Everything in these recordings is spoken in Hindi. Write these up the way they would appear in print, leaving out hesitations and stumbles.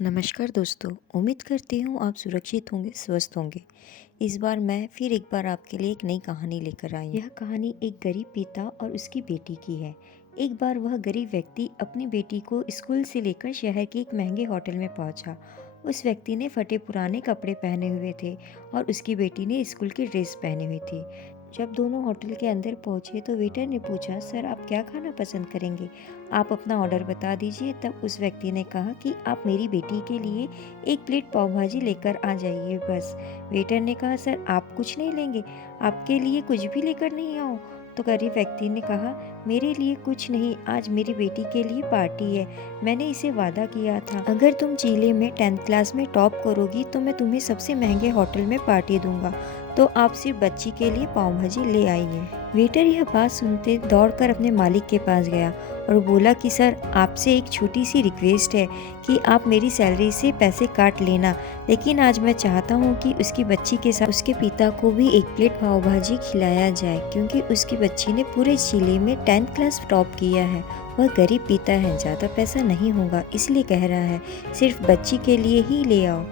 नमस्कार दोस्तों, उम्मीद करती हूँ आप सुरक्षित होंगे, स्वस्थ होंगे। इस बार मैं फिर एक बार आपके लिए एक नई कहानी लेकर आई हूँ। यह कहानी एक गरीब पिता और उसकी बेटी की है। एक बार वह गरीब व्यक्ति अपनी बेटी को स्कूल से लेकर शहर के एक महंगे होटल में पहुंचा। उस व्यक्ति ने फटे पुराने कपड़े पहने हुए थे और उसकी बेटी ने स्कूल की ड्रेस पहनी हुई थी। जब दोनों होटल के अंदर पहुंचे तो वेटर ने पूछा, सर आप क्या खाना पसंद करेंगे? आप अपना ऑर्डर बता दीजिए। तब उस व्यक्ति ने कहा कि आप मेरी बेटी के लिए एक प्लेट पाव भाजी लेकर आ जाइए बस। वेटर ने कहा, सर आप कुछ नहीं लेंगे? आपके लिए कुछ भी लेकर नहीं आऊँ? तो गरीब व्यक्ति ने कहा, मेरे लिए कुछ नहीं, आज मेरी बेटी के लिए पार्टी है। मैंने इसे वादा किया था, अगर तुम जिले में 10th क्लास में टॉप करोगी तो मैं तुम्हें सबसे महंगे होटल में पार्टी दूंगा। तो आप सिर्फ बच्ची के लिए पाव भाजी ले आइए। वेटर यह बात सुनते दौड़कर अपने मालिक के पास गया और बोला कि सर आपसे एक छोटी सी रिक्वेस्ट है कि आप मेरी सैलरी से पैसे काट लेना, लेकिन आज मैं चाहता हूँ कि उसकी बच्ची के साथ उसके पिता को भी एक प्लेट पाव भाजी खिलाया जाए, क्योंकि उसकी बच्ची ने पूरे जिले में 10th क्लास टॉप किया है। वह गरीब पिता है, ज़्यादा पैसा नहीं होगा, इसलिए कह रहा है सिर्फ बच्ची के लिए ही ले आओ।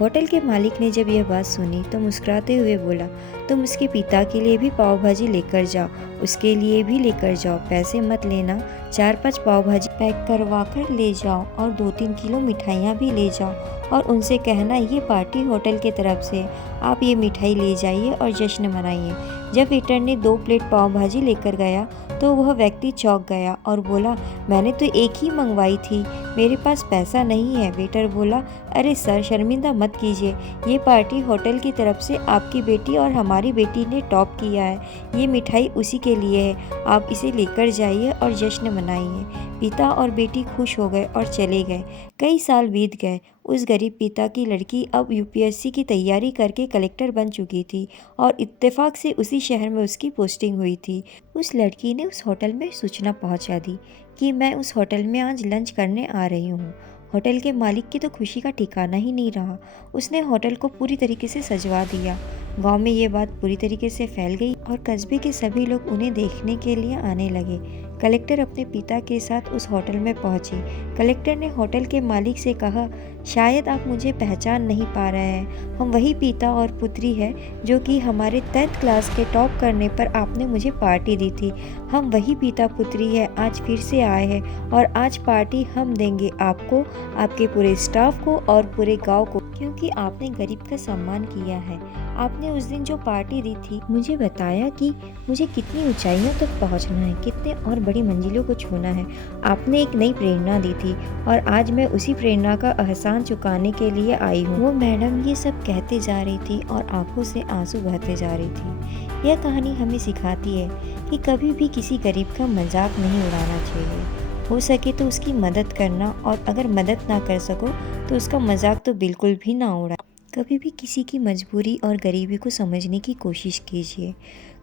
होटल के मालिक ने जब यह बात सुनी तो मुस्कुराते हुए बोला, तुम उसके पिता के लिए भी पाव भाजी लेकर जाओ, उसके लिए भी लेकर जाओ, पैसे मत लेना। 4-5 पाव भाजी पैक करवा कर ले जाओ और 2-3 किलो मिठाइयाँ भी ले जाओ और उनसे कहना ये पार्टी होटल के तरफ से, आप ये मिठाई ले जाइए और जश्न मनाइए। जब वेटर ने 2 प्लेट पाव भाजी लेकर गया तो वह व्यक्ति चौंक गया और बोला, मैंने तो एक ही मंगवाई थी, मेरे पास पैसा नहीं है। वेटर बोला, अरे सर शर्मिंदा मत कीजिए, ये पार्टी होटल की तरफ से आपकी बेटी और हमारी बेटी ने टॉप किया है, ये मिठाई उसी के लिए है, आप इसे लेकर जाइए और जश्न मनाइए। पिता और बेटी खुश हो गए और चले गए। कई साल बीत गए। उस गरीब पिता की लड़की अब यूपीएससी की तैयारी करके कलेक्टर बन चुकी थी और इत्तेफाक से उसी शहर में उसकी पोस्टिंग हुई थी। उस लड़की ने उस होटल में सूचना पहुंचा दी कि मैं उस होटल में आज लंच करने आ रही हूँ। होटल के मालिक की तो खुशी का ठिकाना ही नहीं रहा। उसने होटल को पूरी तरीके से सजवा दिया। गांव में ये बात पूरी तरीके से फैल गई और कस्बे के सभी लोग उन्हें देखने के लिए आने लगे। कलेक्टर अपने पिता के साथ उस होटल में पहुंचे। कलेक्टर ने होटल के मालिक से कहा, शायद आप मुझे पहचान नहीं पा रहे हैं, हम वही पिता और पुत्री है जो कि हमारे 10th क्लास के टॉप करने पर आपने मुझे पार्टी दी थी। हम वही पिता पुत्री है, आज फिर से आए हैं और आज पार्टी हम देंगे आपको, आपके पूरे स्टाफ को और पूरे गांव को, क्योंकि आपने गरीब का सम्मान किया है। आपने उस दिन जो पार्टी दी थी, मुझे बताया कि मुझे कितनी ऊंचाइयों तक पहुंचना है, कितने और बड़ी मंजिलों को छूना है। आपने एक नई प्रेरणा दी थी और आज मैं उसी प्रेरणा का एहसान चुकाने के लिए आई हूँ। वो मैडम ये सब कहते जा रही थी और आंखों से आंसू बहते जा रही थी। यह कहानी हमें सिखाती है कि कभी भी किसी गरीब का मजाक नहीं उड़ाना चाहिए। हो सके तो उसकी मदद करना, और अगर मदद ना कर सको तो उसका मजाक तो बिल्कुल भी ना उड़ा। कभी भी किसी की मजबूरी और गरीबी को समझने की कोशिश कीजिए।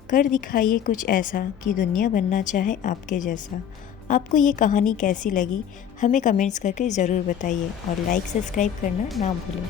कर दिखाइए कुछ ऐसा कि दुनिया बनना चाहे आपके जैसा। आपको ये कहानी कैसी लगी हमें कमेंट्स करके ज़रूर बताइए और लाइक सब्सक्राइब करना ना भूलें।